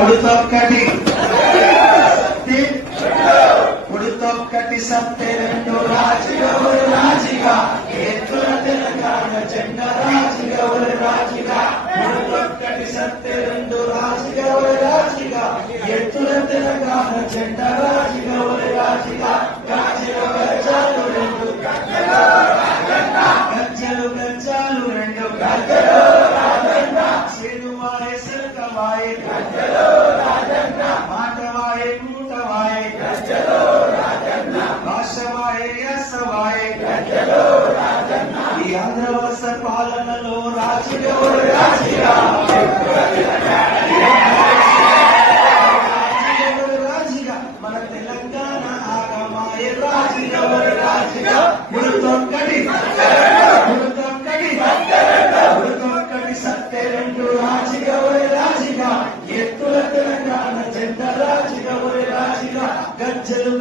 ఉడుతొక్కటి ఉడుతొక్కటి సత్తే రెండు రాజుగా రాజుగా ఎత్తుల తెలంగాణ జెండ రాజుగా రాజుగా ఉడుతొక్కటి సత్తే రెండు రాజుగా రాజుగా ఎత్తుల తెలంగాణ జెండ రాజుగా రాజుగా గాజులు గజ్జాలు రెండు గజ్జలు గజ్జాలు రెండు గజ్జలు సేనువాయే సిల్కవాయే మాటవాయే కూటవాయే భాషవాయే యసవాయే ఈ ఆంధ్రవలస పాలనలో రాజుగా రాజుగా రాజుగా మన తెలంగాణ ఆగమాయే రాజుగా రాజుగా ఉడుతొక్కటి సత్తే రెండు రాజుగా రాజుగా ఎత్తుల తెలంగాణ జెండ రాజుగా రాజుగా గజ్జలు